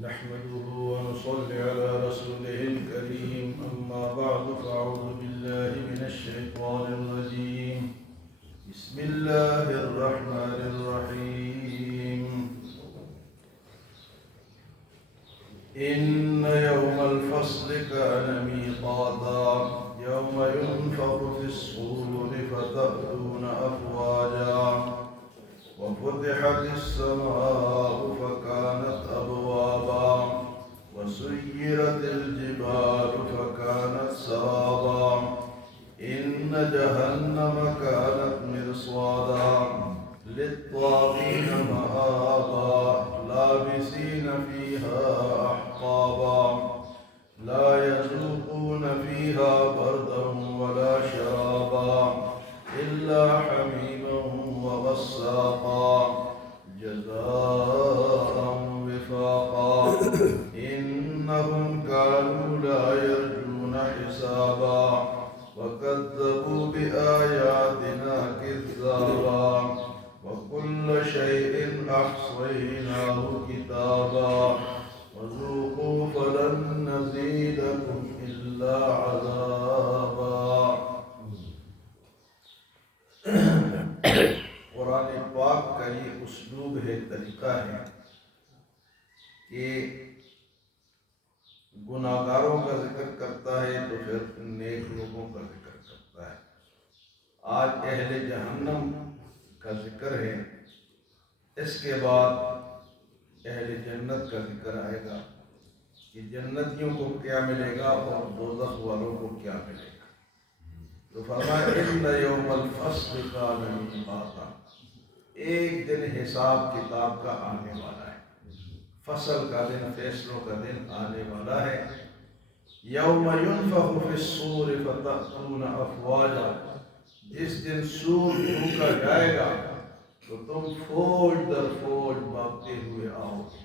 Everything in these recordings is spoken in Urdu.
نحمده ونصلي على رسوله الكريم أما بعد فأعوذ بالله من الشيطان الرجيم بسم الله الرحمن الرحيم إن يوم الفصل كان ميقاتا يوم ينفخ في الصور فتأتون أفواجا وفتحت السماء فكانت أبوابا وسيرت الجبال فكانت سرابا إن جهنم كانت مرصادا للطاغين مآبا لابسين فيها أحقابا لا يذوقون فيها بردا ولا شرابا إلا حميما وغساقا جزاء وفاقا إنهم كانوا لا يرجون حسابا وكذبوا بآياتنا كذابا وكل شيء أحصيناه كتابا وذوقوا فلن نزيدكم إلا عذابا. قرآن پاک کا یہ اسلوب ہے، طریقہ ہے کہ گناہگاروں کا ذکر کرتا ہے تو پھر نیک لوگوں کا ذکر کرتا ہے. آج اہل جہنم کا ذکر ہے، اس کے بعد اہل جنت کا ذکر آئے گا کہ جنتیوں کو کیا ملے گا اور دوزخ والوں کو کیا ملے گا. تو فرمایا ان یوم الفصل کان میقاتا، ایک دن حساب کتاب کا آنے والا ہے، فصل کا دن، فیصلوں کا دن آنے والا ہے. یوم ینفخ فی الصور فتأتون افواجا، جس دن سور پھونکا جائے گا تو تم فوج در فوج بھاگتے ہوئے آؤ گے.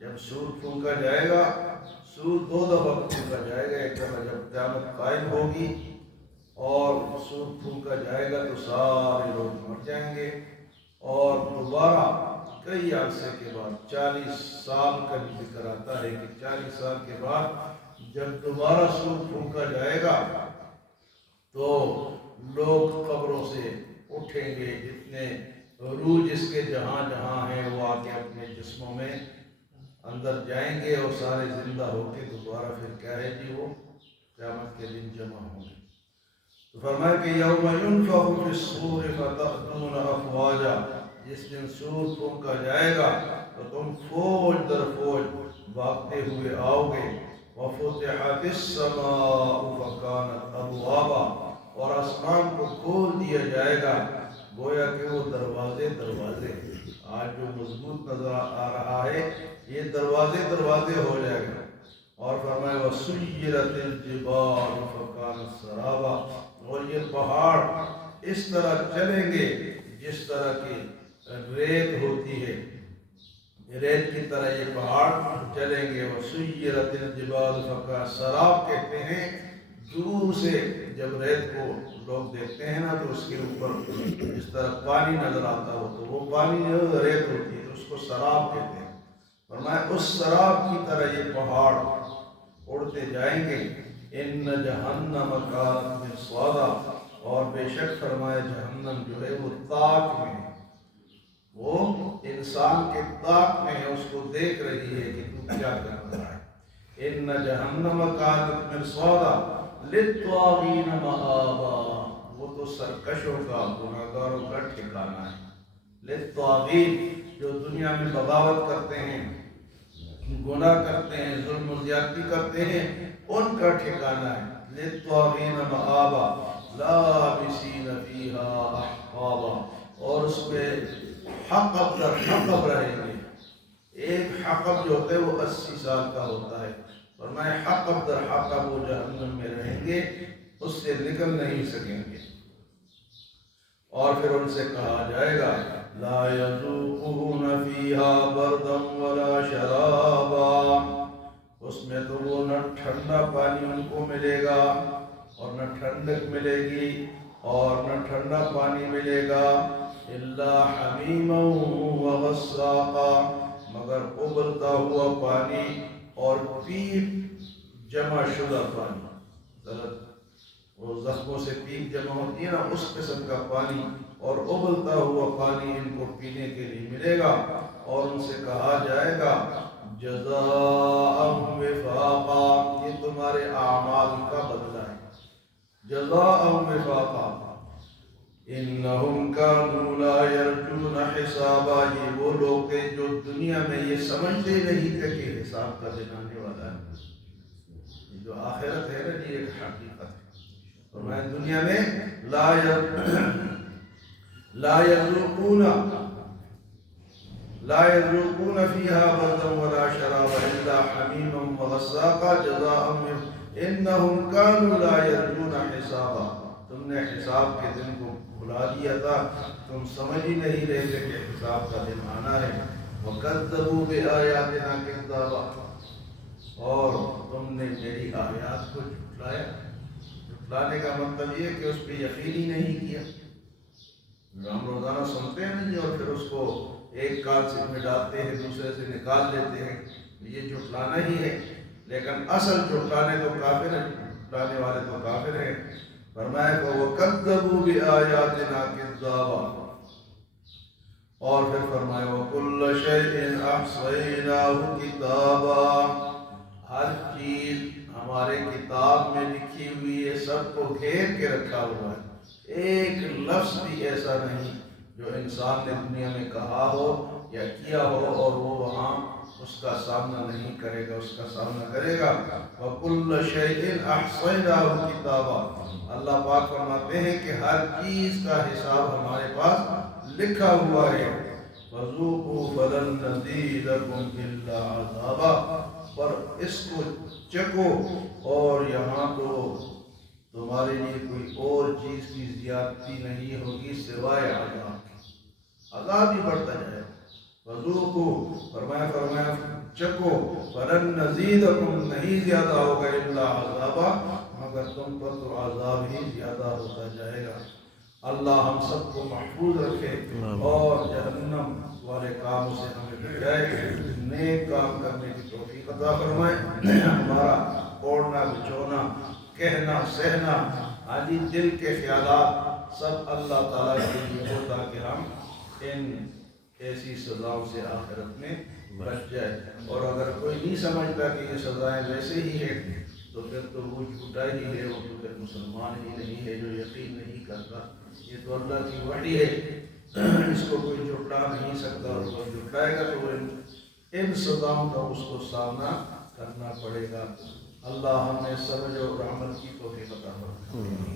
جب سور پھونکا جائے گا، سور دو دفعہ پھونکا جائے گا، ایک دفعہ جب قیامت قائم ہوگی اور سور پھونکا جائے گا تو سارے لوگ مر جائیں گے، اور دوبارہ کئی عرصے کے بعد 40 سال کا ذکر آتا ہے کہ 40 سال کے بعد جب دوبارہ سور پھونکا جائے گا تو لوگ قبروں سے اٹھیں گے، جتنے روح جس کے جہاں جہاں ہیں وہ آ کے اپنے جسموں میں اندر جائیں گے اور سارے زندہ ہو کے دوبارہ پھر کیا ہے جی وہ قیامت کے دن جمع ہوں گے. تو فرمایا کہ یوم ینفخ فی الصور فتأتون افواجا، جس دن سور پھونکا جائے گا تو تم فوج در فوج بھاگتے ہوئے آؤ گے. وفتحت السماء فکانت ابوابا، اور آسمان کو کھول دیا جائے گا گویا کہ وہ دروازے دروازے. آج جو مضبوط نظر آ رہا ہے یہ دروازے دروازے ہو جائے گا. اور فرمایا وسیرت الجبال فکانت سرابا، اور یہ پہاڑ اس طرح چلیں گے جس طرح کی ریت ہوتی ہے، ریت کی طرح یہ پہاڑ چلیں گے. وسیرت الجبال فکانت، سراب کہتے ہیں دور سے جب ریت کو لوگ دیکھتے ہیں نا تو اس کے اوپر اس طرح پانی نظر آتا ہو تو وہ پانی جو ریت ہوتی ہے تو اس کو سراب کہتے ہیں. فرمایا اس سراب کی طرح یہ پہاڑ اڑتے جائیں گے. ان جہنم کانت مرصادا، اور بے شک فرمایا جہنم جو ہے وہ طاق میں ہے، وہ انسان کے طاق میں ہے، اس کو دیکھ رہی ہے کہ تو کیا کر رہا ہے. ان جہنم کانت مرصادا للطاغین مآبا، وہ تو سرکشوں کا، گناہگاروں کا ٹھکانہ ہے. للطاغین، جو دنیا میں بغاوت کرتے ہیں، گناہ کرتے ہیں، ظلم و زیادتی کرتے ہیں، ان کا ٹھکانہ ہے. للطاغین مآبا لابسین فیہا احقابا، اور اس میں حقب در حقب رہیں گے. ایک حقب جو ہوتا ہے وہ 80 سال کا ہوتا ہے، اور میں حقب در حقب وہ جہنم میں رہیں گے، اس سے نکل نہیں سکیں گے. اور پھر ان سے کہا جائے گا لا یذوقون فیہا بردا ولا شرابا، اس میں تو وہ نہ ٹھنڈا پانی ان کو ملے گا اور نہ ٹھنڈک ملے گی اور نہ ٹھنڈا پانی ملے گا. الا حمیما وغساقا، مگر ابلتا ہوا پانی اور پیپ جمع شدہ پانی، غلط، وہ زخموں سے پیپ جمع ہوتی ہے نا، اس قسم کا پانی اور ابلتا ہوا پانی ان کو پینے کے لیے ملے گا، اور ان سے کہا جائے گا جزاء وفاقا، یہ تمہارے اعمال کا بدلہ ہے، جزاء وفاقا، انہم کانوا لا یرجون حسابا، یہ وہ لوگ تھے جو دنیا میں یہ سمجھتے نہیں تھے کہ حساب کا دن آنے والا ہے، یہ جو آخرت ہے نا یہ ایک حقیقت ہے، اور میں دنیا میں لا يذوقون فيها بردا ولا شرابا الا حميما وغساقا جزاء انهم كانوا لا يرجون حسابا، تم نے حساب کے دن کو بھلا دیا تھا، تم سمجھ ہی نہیں رہے تھے کہ حساب کا دن آنا ہے، وَكَذَّبُوا بِآيَاتِنَا كَذَّابًا، اور تم نے میری آیات کو جھٹلایا، جھٹلانے کا مطلب یہ کہ اس پہ یقین ہی نہیں کیا، ہم روزانہ سنتے ہیں نہیں اور پھر اس کو ایک کان سے میں ڈالتے ہیں دوسرے سے نکال لیتے ہیں، یہ جھٹلانا ہی ہے، لیکن اصل جھٹلانے تو کافر ہیں، جھٹلانے والے تو کافر ہیں، فرمایا کہ وَكَذَّبُوا بِآيَاتِنَا كَذَّابًا، اور پھر فرمایا وَكُلَّ شَيْءٍ أَحْصَيْنَاهُ كِتَابًا، ہر چیز ہمارے کتاب میں لکھی ہوئی ہے، سب کو گھیر کے رکھا ہوا ہے، ایک لفظ بھی ایسا نہیں جو انسان نے دنیا میں کہا ہو یا کیا ہو اور وہ وہاں اس کا سامنا نہیں کرے گا، اس کا سامنا کرے گا، وَكُلَّ شَيْءٍ أَحْصَيْنَاهُ كِتَابًا، اللہ پاک فرماتے ہیں کہ ہر چیز کا حساب ہمارے پاس لکھا ہوا ہے، فَذُوقُوا فَلَن نَّزِيدَكُمْ إِلَّا عَذَابًا، پر اس کو چکو اور یہاں تو تمہارے لیے کوئی اور چیز کی زیادتی نہیں ہوگی سوائے عذاب کی، عذاب ہی بڑھتا جائے، فذوقوا، فرمایا چکو، فلن نزیدکم، نہیں زیادہ ہوگا الا عذابا، مگر تم پر تو عذاب ہی زیادہ ہوتا جائے گا، اللہ ہم سب کو محفوظ رکھے اور جہنم والے کاموں سے ہمیں بچائے، نیک کام کرنے کی توفیق عطا فرمائے، ہمارا اوڑھنا بچھونا کہنا سہنا آدھی دل کے خیالات سب اللہ تعالیٰ کے لیے ہو تاکہ ہم ان ایسی سزاؤں سے آخرت میں بچ جائے، اور اگر کوئی نہیں سمجھتا کہ یہ سزائیں ویسے ہی ہیں تو پھر تو وہ جھوٹا ہی ہے، وہ تو پھر مسلمان ہی نہیں ہے جو یقین نہیں کرتا، یہ تو اللہ کی وحی ہے، اس کو کوئی جھٹلا نہیں سکتا، اور کوئی جھٹلائے گا تو ان سزاؤں کا اس کو سامنا کرنا پڑے گا، اللہ ہمیں سمجھ اور عمل کی توفیق عطا فرمائے۔